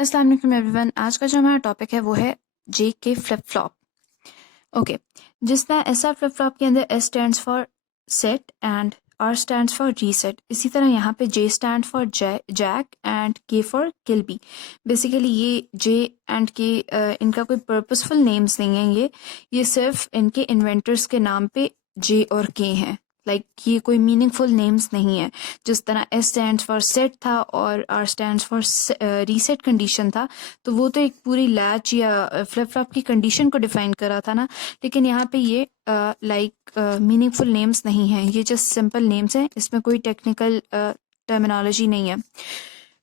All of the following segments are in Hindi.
अस्सलाम वालेकुम एवरीवन। आज का जो हमारा टॉपिक है वो है जे के फ्लिप फ्लॉप। ओके, जिस तरह एस आर फ्लिप फ्लॉप के अंदर S stands for set and R stands for reset, इसी तरह यहाँ पे J stand for Jack and K for Kilby. Basically ये जे एंड के इनका कोई पर्पसफुल नेम्स नहीं है, ये सिर्फ इनके इन्वेंटर्स के नाम पे जे और के हैं। ये कोई मीनिंगफुल नेम्स नहीं है। जिस तरह एस स्टैंड्स फॉर सेट था और R stands for reset condition था, तो वो तो एक पूरी लैच या फ्लिप फ्लॉप की कंडीशन को डिफाइन करा था ना। लेकिन यहाँ पे ये मीनिंगफुल नेम्स नहीं हैं, ये जस्ट सिंपल नेम्स हैं, इसमें कोई टेक्निकल टर्मिनोलॉजी नहीं है।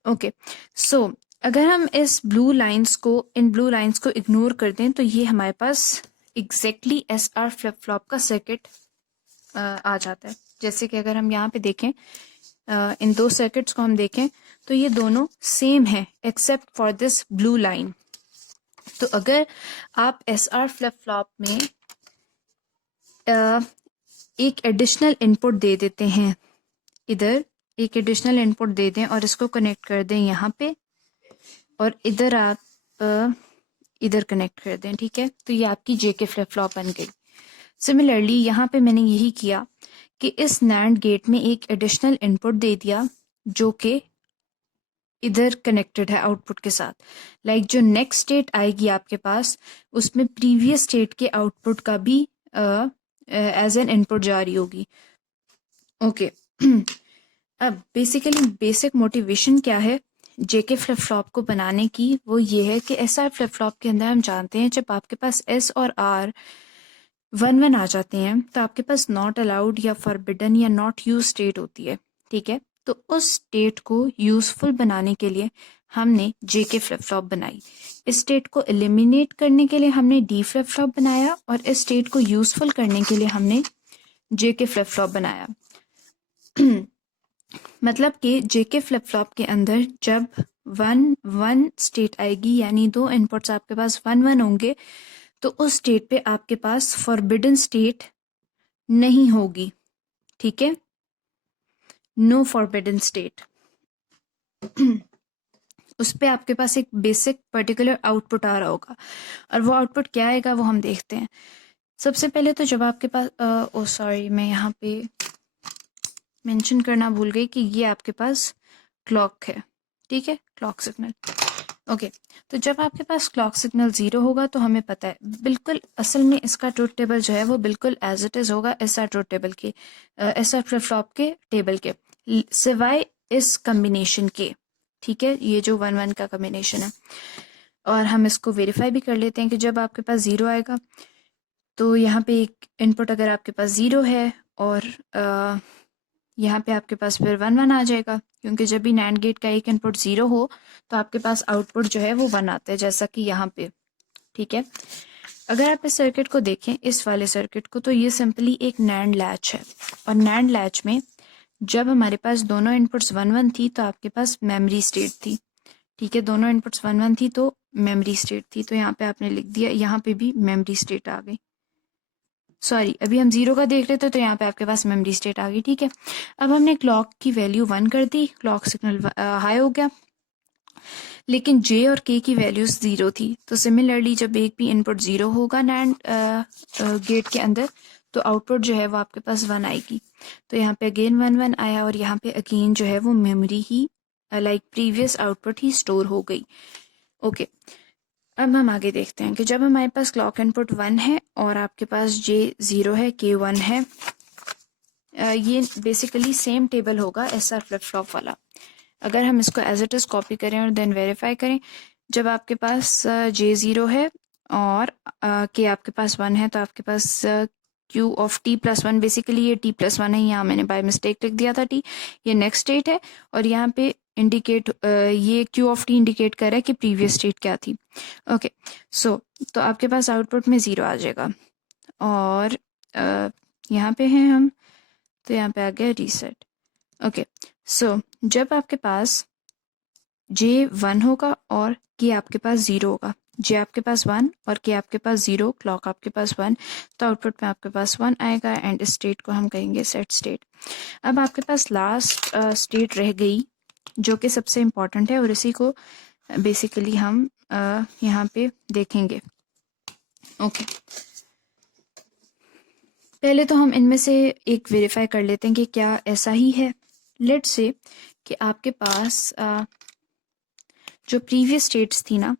ओके, सो अगर हम इन ब्लू लाइंस को इग्नोर कर दें तो ये हमारे पास exactly S R flip flop का सर्किट आ जाता है। जैसे कि अगर हम यहाँ पे देखें, इन दो सर्किट्स को हम देखें तो ये दोनों सेम है except for this blue line. तो अगर आप एस आर फ्लिप फ्लॉप में एक एडिशनल इनपुट दे देते हैं, इधर एक एडिशनल इनपुट दे दें और इसको कनेक्ट कर दें यहाँ पे, और इधर आप इधर कनेक्ट कर दें, ठीक है, तो ये आपकी जे के फ्लिप फ्लॉप बन गई। सिमिलरली यहाँ पे मैंने यही किया कि इस नैंड गेट में एक एडिशनल इनपुट दे दिया जो कि इधर कनेक्टेड है आउटपुट के साथ। जो नेक्स्ट स्टेट आएगी आपके पास, उसमें प्रीवियस स्टेट के आउटपुट का भी एज एन इनपुट जा रही होगी। ओके, अब बेसिक मोटिवेशन क्या है जेके फ्लिप फ्लॉप को बनाने की, वो ये है कि एस आर फ्लिप फ्लॉप के अंदर हम जानते हैं जब आपके पास एस और आर 1-1 आ जाते हैं तो आपके पास नॉट अलाउड या फॉरबिडन या नॉट यूज स्टेट होती है, ठीक है। तो उस स्टेट को यूजफुल बनाने के लिए हमने जे के फ्लिप फ्लॉप बनाई। इस स्टेट को एलिमिनेट करने के लिए हमने डी फ्लिप फ्लॉप बनाया, और इस स्टेट को यूजफुल करने के लिए हमने जे के फ्लिप फ्लॉप बनाया। मतलब कि जे के फ्लिप फ्लॉप के अंदर जब 1-1 स्टेट आएगी, यानी दो इनपुट्स आपके पास 1-1 होंगे, तो उस स्टेट पे आपके पास फॉरबिडन स्टेट नहीं होगी, ठीक है, नो फॉरबिडन स्टेट। उस पे आपके पास एक बेसिक पर्टिकुलर आउटपुट आ रहा होगा, और वो आउटपुट क्या आएगा वो हम देखते हैं। सबसे पहले तो जब आपके पास मैं यहाँ पे मेंशन करना भूल गई कि ये आपके पास क्लॉक है, ठीक है, क्लॉक सिग्नल। ओके, तो जब आपके पास क्लॉक सिग्नल 0 होगा तो हमें पता है बिल्कुल असल में इसका ट्रुथ टेबल जो है वो बिल्कुल एज इट इज होगा एस आर ट्रुथ टेबल के, एस आर फ्लिप फ्लॉप के टेबल के, सिवाय इस कम्बिनेशन के, ठीक है, ये जो 1-1 का कम्बिनेशन है। और हम इसको वेरीफाई भी कर लेते हैं कि जब आपके पास 0 आएगा तो यहाँ पे एक इनपुट अगर आपके पास 0 है और यहाँ पे आपके पास फिर 1-1 आ जाएगा, क्योंकि जब भी नैंड गेट का एक इनपुट 0 हो तो आपके पास आउटपुट जो है वो 1 आता है, जैसा कि यहाँ पे, ठीक है। अगर आप इस सर्किट को देखें, इस वाले सर्किट को, तो ये सिंपली एक नैंड लैच है, और नैंड लैच में जब हमारे पास दोनों इनपुट्स 1-1 थी तो आपके पास मेमोरी स्टेट थी, ठीक है, दोनों इनपुट्स 1-1 थी तो मेमोरी स्टेट थी, तो यहाँ पे आपने लिख दिया, यहाँ पे भी मेमोरी स्टेट आ गई। सॉरी, अभी हम 0 का देख रहे थे तो यहाँ पे आपके पास मेमोरी स्टेट आ गई, ठीक है। अब हमने क्लॉक की वैल्यू 1 कर दी, क्लॉक सिग्नल हाई हो गया, लेकिन जे और के की वैल्यूज 0 थी। तो सिमिलरली जब एक भी इनपुट 0 होगा नैंड गेट के अंदर, तो आउटपुट जो है वो आपके पास 1 आएगी। तो यहाँ पे अगेन 1-1 आया, और यहाँ पे अगेन जो है वो मेमोरी ही प्रीवियस आउटपुट ही स्टोर हो गई। ओके, अब हम आगे देखते हैं कि जब हमारे पास क्लॉक इनपुट 1 है और आपके पास जे 0 है, के 1 है, ये बेसिकली सेम टेबल होगा एस आर फ्लिप फ्लॉप वाला। अगर हम इसको एज इट इज कॉपी करें और देन वेरीफाई करें, जब आपके पास जे 0 है और के आपके पास 1 है, तो आपके पास Q of T plus 1, basically ये टी प्लस 1 है, यहाँ मैंने बाय मिस्टेक लिख दिया था टी, ये नेक्स्ट स्टेट है, और यहाँ पे इंडिकेट ये क्यू ऑफ टी इंडिकेट कर रहा है कि प्रीवियस स्टेट क्या थी। ओके, सो तो आपके पास आउटपुट में 0 आ जाएगा, और यहाँ पे हैं हम, तो यहाँ पे आ गया रीसेट। ओके, सो जब आपके पास जे 1 होगा और के आपके पास 0 होगा, जे आपके पास 1 और के आपके पास 0, क्लॉक आपके पास 1, तो आउटपुट में आपके पास 1 आएगा, एंड इस स्टेट को हम कहेंगे सेट स्टेट। अब आपके पास लास्ट स्टेट रह गई जो कि सबसे इम्पॉर्टेंट है, और इसी को बेसिकली हम यहाँ पे देखेंगे। ओके, पहले तो हम इनमें से एक वेरीफाई कर लेते हैं कि क्या ऐसा ही है। लेट्स से कि आपके पास जो प्रीवियस स्टेट्स थी ना,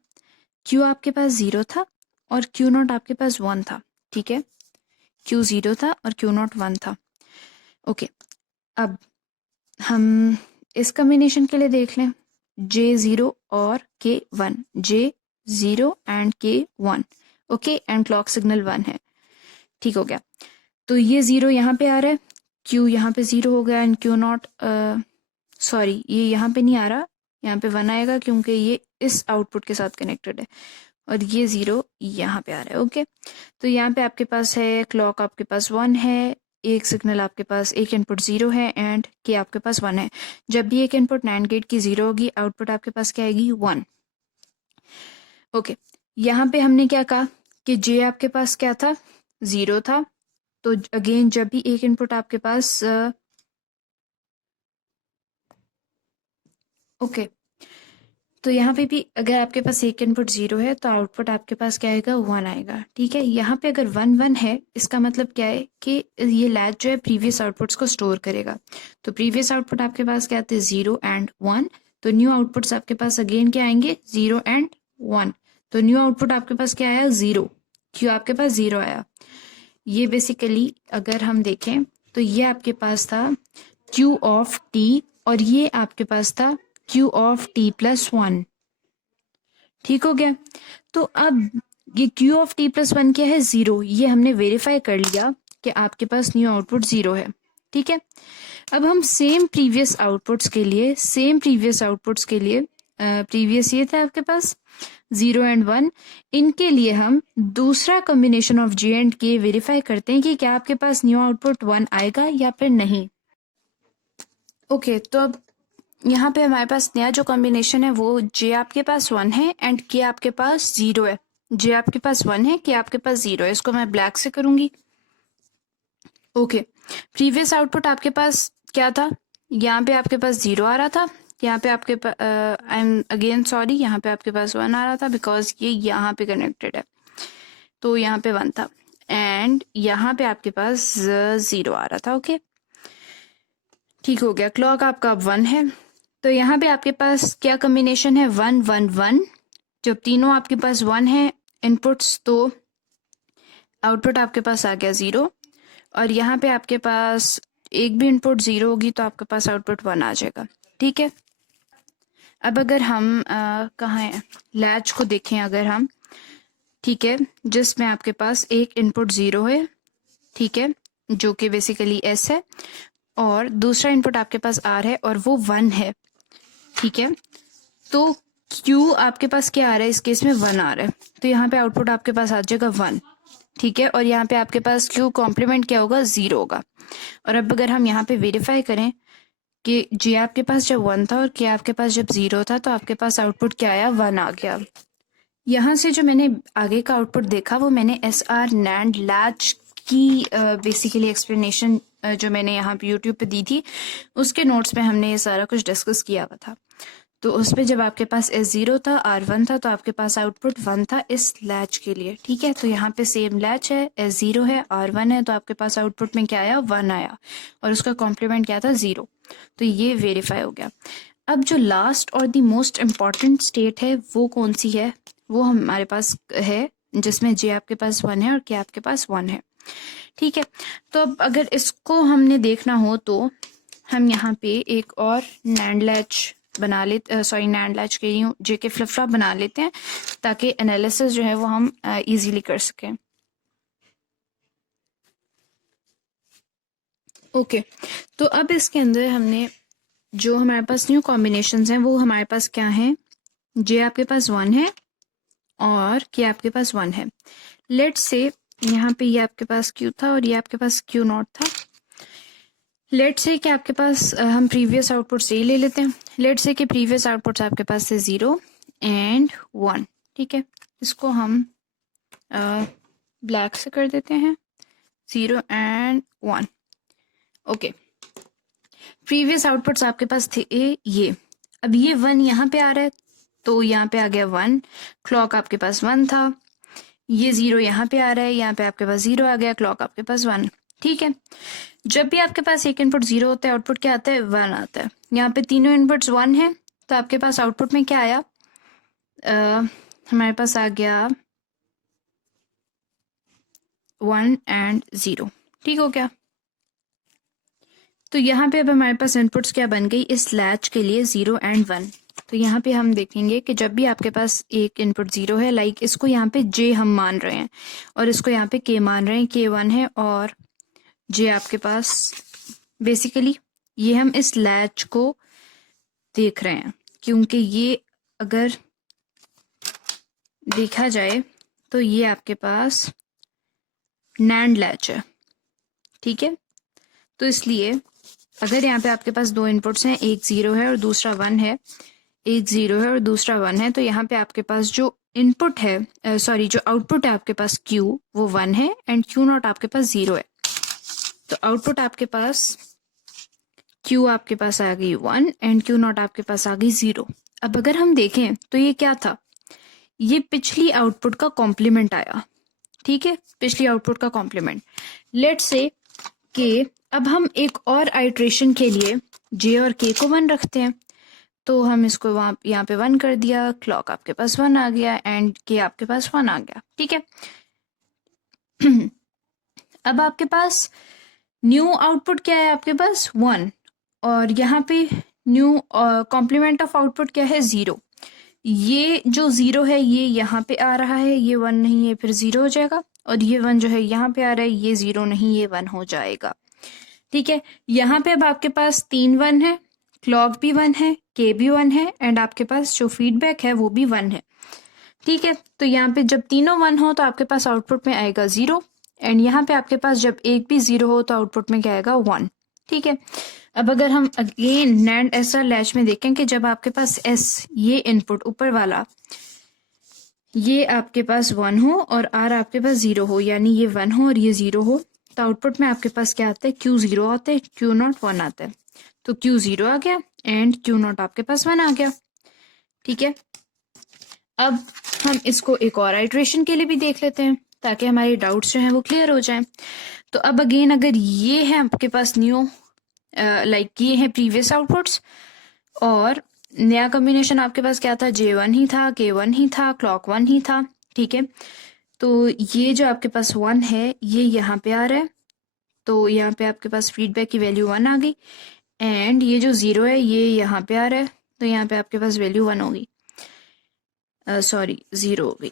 क्यू आपके पास 0 था और क्यू नॉट आपके पास 1 था, ठीक है। क्यू 0 था और क्यू नॉट 1 था। ओके, अब हम इस कम्बिनेशन के लिए देख लें, J0 और K1, J0 and K1, okay, and clock signal 1 है, ठीक हो गया। तो ये 0 यहाँ पे आ रहा है, Q यहाँ पे 0 हो गया, एंड Q नॉट सॉरी ये यहाँ पे नहीं आ रहा, यहाँ पे 1 आएगा क्योंकि ये इस आउटपुट के साथ कनेक्टेड है, और ये 0 यहाँ पे आ रहा है। ओके, तो यहाँ पे आपके पास है क्लॉक आपके पास 1 है, एक सिग्नल आपके पास, एक इनपुट 0 है एंड के आपके पास 1 है। जब भी एक इनपुट नैंड गेट की 0 होगी, आउटपुट आपके पास क्या आएगी, 1। ओके, यहाँ पे हमने क्या कहा कि जे आपके पास क्या था, 0 था। तो अगेन जब भी एक इनपुट आपके पास ओके, तो यहाँ पे भी अगर आपके पास एक इनपुट 0 है तो आउटपुट आपके पास क्या आएगा, 1 आएगा, ठीक है। यहाँ पे अगर 1 1 है, इसका मतलब क्या है कि ये लैच जो है प्रीवियस आउटपुट्स को स्टोर करेगा। तो प्रीवियस आउटपुट आपके पास क्या आते हैं, 0 एंड 1। तो न्यू आउटपुट्स आपके पास अगेन क्या आएंगे, 0 एंड 1। तो न्यू आउटपुट आपके पास क्या आया, 0, क्यों आपके पास 0 आया। ये बेसिकली अगर हम देखें तो ये आपके पास था Q ऑफ T और ये आपके पास था Q ऑफ T प्लस 1, ठीक हो गया। तो अब ये Q ऑफ T प्लस 1 क्या है, 0। ये हमने वेरीफाई कर लिया कि आपके पास न्यू आउटपुट 0 है, ठीक है। अब हम सेम प्रीवियस आउटपुट्स के लिए प्रीवियस ये था आपके पास 0 एंड 1, इनके लिए हम दूसरा combination of J and K verify करते हैं कि क्या आपके पास न्यू आउटपुट 1 आएगा या फिर नहीं। ओके, तो अब यहाँ पे हमारे पास नया जो कॉम्बिनेशन है वो J आपके पास 1 है एंड K आपके पास 0 है। J आपके पास 1 है, K आपके पास 0 है। इसको मैं ब्लैक से करूंगी। ओके, प्रीवियस आउटपुट आपके पास क्या था, यहाँ पे आपके पास 0 आ रहा था, यहाँ पे आपके पास आई एम अगेन सॉरी, यहाँ पे आपके पास 1 आ रहा था बिकॉज ये यहाँ पे कनेक्टेड है, तो यहाँ पे 1 था एंड यहाँ पे आपके पास 0 आ रहा था। ओके, ठीक हो गया। क्लॉक आपका अब 1 है, तो यहाँ पे आपके पास क्या कॉम्बिनेशन है, 1 1 1। जब तीनों आपके पास 1 है इनपुट्स, तो आउटपुट आपके पास आ गया 0, और यहाँ पे आपके पास एक भी इनपुट 0 होगी तो आपके पास आउटपुट 1 आ जाएगा, ठीक है। अब अगर हम कहाँ है, लैच को देखें अगर हम, ठीक है, जिसमें आपके पास एक इनपुट 0 है, ठीक है, जो कि बेसिकली S है, और दूसरा इनपुट आपके पास R है और वो 1 है, ठीक है। तो Q आपके पास क्या आ रहा है, इस केस में 1 आ रहा है, तो यहाँ पे आउटपुट आपके पास आ जाएगा 1, ठीक है। और यहाँ पे आपके पास Q कॉम्प्लीमेंट क्या होगा, 0 होगा। और अब अगर हम यहाँ पे वेरीफाई करें कि J आपके पास जब 1 था और K आपके पास जब 0 था, तो आपके पास आउटपुट क्या आया, 1 आ गया। यहाँ से जो मैंने आगे का आउटपुट देखा वो मैंने SR NAND लैच की बेसिकली एक्सप्लेनेशन जो मैंने यहाँ पे यूट्यूब पे दी थी, उसके नोट्स में हमने ये सारा कुछ डिस्कस किया हुआ था। तो उसमें जब आपके पास S0 था, R1 था, तो आपके पास आउटपुट 1 था इस लैच के लिए, ठीक है। तो यहाँ पे सेम लैच है, S0 है, R1 है, तो आपके पास आउटपुट में क्या आया, 1 आया, और उसका कॉम्प्लीमेंट क्या था, 0। तो ये वेरीफाई हो गया। अब जो लास्ट और दी मोस्ट इम्पॉर्टेंट स्टेट है वो कौन सी है, वो हमारे पास है जिसमें J आपके पास 1 है और K आपके पास 1 है, ठीक है। तो अब अगर इसको हमने देखना हो तो हम यहाँ पे एक और नैंड लैच बना लेते, सॉरी नैंड लैच कह रही हूँ, JK फ्लिप फ्लॉप बना लेते हैं ताकि एनालिसिस जो है वो हम इजीली कर सकें। ओके, तो अब इसके अंदर हमने जो हमारे पास न्यू कॉम्बिनेशंस हैं वो हमारे पास क्या हैं, J आपके पास 1 है और K आपके पास 1 है। लेट्स से यहाँ पे ये आपके पास Q था और ये आपके पास Q नॉट था। लेट्स से कि आपके पास हम प्रीवियस आउटपुट से ही ले लेते हैं। लेट्स से कि प्रीवियस आउटपुट्स आपके पास है 0 एंड 1, ठीक है। इसको हम ब्लैक से कर देते हैं, 0 एंड 1। ओके, प्रीवियस आउटपुट्स आपके पास थे ये, अब ये 1 यहाँ पे आ रहा है, तो यहाँ पे आ गया 1, क्लॉक आपके पास 1 था, ये 0 यहाँ पे आ रहा है, यहाँ पे आपके पास 0 आ गया, क्लॉक आपके पास 1। ठीक है, जब भी आपके पास एक इनपुट 0 होता है आउटपुट क्या आता है, 1 आता है। यहाँ पे तीनों इनपुट्स 1 है, तो आपके पास आउटपुट में क्या आया, हमारे पास आ गया 1 एंड 0। ठीक हो गया। तो यहाँ पे अब हमारे पास इनपुट्स क्या बन गई इस लैच के लिए, 0 एंड 1। तो यहाँ पे हम देखेंगे कि जब भी आपके पास एक इनपुट 0 है, लाइक इसको यहाँ पे J हम मान रहे हैं और इसको यहाँ पे K मान रहे हैं, K 1 है और J आपके पास, बेसिकली ये हम इस लैच को देख रहे हैं, क्योंकि ये अगर देखा जाए तो ये आपके पास नैंड लैच है। ठीक है, तो इसलिए अगर यहाँ पे आपके पास दो इनपुट्स हैं, एक 0 है और दूसरा 1 है, एक 0 है और दूसरा 1 है, तो यहाँ पे आपके पास जो इनपुट है, जो आउटपुट है आपके पास Q, वो 1 है एंड Q0 आपके पास 0 है। तो आउटपुट आपके पास Q आपके पास आ गई 1 एंड Q0 आपके पास आ गई 0। अब अगर हम देखें तो ये क्या था, ये पिछली आउटपुट का कॉम्प्लीमेंट आया। ठीक है, पिछली आउटपुट का कॉम्प्लीमेंट। लेट्स से कि अब हम एक और आइट्रेशन के लिए J और K को 1 रखते हैं, तो हम इसको यहाँ पे 1 कर दिया, क्लॉक आपके पास 1 आ गया एंड K आपके पास 1 आ गया। ठीक है, अब आपके पास न्यू आउटपुट क्या है, आपके पास 1, और यहाँ पे न्यू कॉम्प्लीमेंट ऑफ आउटपुट क्या है, 0। ये जो 0 है ये यहाँ पे आ रहा है, ये 1 नहीं है, फिर 0 हो जाएगा, और ये 1 जो है यहाँ पे आ रहा है, ये 0 नहीं, ये 1 हो जाएगा। ठीक है, यहाँ पे अब आपके पास 3 1 है, क्लॉक भी 1 है, K भी 1 है एंड आपके पास जो फीडबैक है वो भी 1 है। ठीक है, तो यहाँ पे जब तीनों 1 हो तो आपके पास आउटपुट में आएगा 0 एंड यहाँ पे आपके पास जब एक भी 0 हो तो आउटपुट में क्या आएगा, 1। ठीक है, अब अगर हम अगेन नैंड ऐसा लैच में देखें कि जब आपके पास S, ये इनपुट ऊपर वाला, ये आपके पास 1 हो और R आपके पास 0 हो, यानी ये 1 हो और ये 0 हो, तो आउटपुट में आपके पास क्या आता है, Q 0 आता है, Q0 1 आता है। तो Q 0 आ गया एंड Q0 आपके पास 1 आ गया। ठीक है, अब हम इसको एक और आइट्रेशन के लिए भी देख लेते हैं ताकि हमारे डाउट्स जो हैं वो क्लियर हो जाएं। तो अब अगेन अगर ये है आपके पास न्यू, लाइक ये है प्रीवियस आउटपुट्स और नया कॉम्बिनेशन आपके पास क्या था, J1 ही था, K1 ही था, क्लॉक 1 ही था। ठीक है, तो ये जो आपके पास 1 है ये यहाँ पे आ रहा है, तो यहाँ पे आपके पास फीडबैक की वैल्यू 1 आ गई एंड ये जो 0 है ये यहाँ पे आ रहा है, तो यहाँ पे आपके पास वैल्यू 1 होगी, 0 हो गई।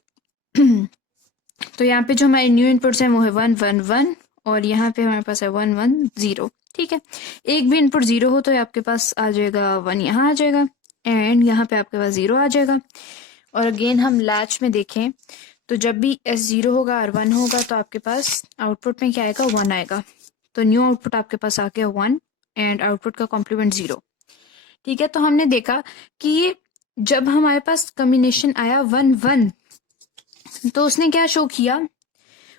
तो यहाँ पे जो हमारे न्यू इनपुट्स हैं वो है 1 1 1 और यहाँ पे हमारे पास है 1 1 0। ठीक है, एक भी इनपुट 0 हो तो आपके पास आ जाएगा 1, यहाँ आ जाएगा एंड यहाँ पे आपके पास 0 आ जाएगा। और अगेन हम लैच में देखें तो जब भी S 0 होगा और 1 होगा तो आपके पास आउटपुट में क्या आएगा, 1 आएगा। तो न्यू आउटपुट आपके पास आ गया 1 एंड आउटपुट का कॉम्प्लीमेंट 0। ठीक है, तो हमने देखा कि ये जब हमारे पास कॉम्बिनेशन आया 1 1 तो उसने क्या शो किया,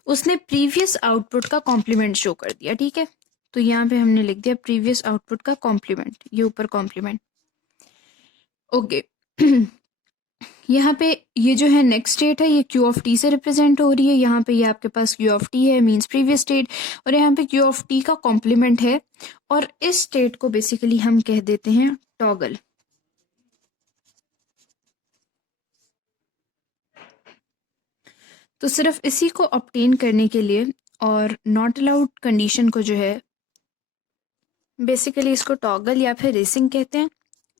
उसने प्रीवियस आउटपुट का कॉम्प्लीमेंट शो कर दिया। ठीक है, तो यहाँ पे हमने लिख दिया प्रीवियस आउटपुट का कॉम्प्लीमेंट, ये ऊपर कॉम्प्लीमेंट। ओके, यहाँ पे ये जो है नेक्स्ट स्टेट है ये Q ऑफ T से रिप्रेजेंट हो रही है, यहाँ पे ये आपके पास Q ऑफ T है मींस प्रीवियस स्टेट, और यहाँ पे Q ऑफ T का कॉम्प्लीमेंट है और इस स्टेट को बेसिकली हम कह देते हैं टॉगल। तो सिर्फ इसी को ऑब्टेन करने के लिए और नॉट अलाउड कंडीशन को जो है बेसिकली इसको टॉगल या फिर रेसिंग कहते हैं,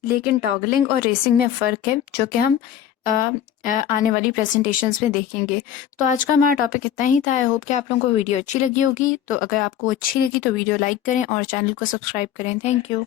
लेकिन टॉगलिंग और रेसिंग में फ़र्क है जो कि हम आने वाली प्रेजेंटेशंस में देखेंगे। तो आज का हमारा टॉपिक इतना ही था। आई होप कि आप लोगों को वीडियो अच्छी लगी होगी। तो अगर आपको अच्छी लगी तो वीडियो लाइक करें और चैनल को सब्सक्राइब करें। Thank you.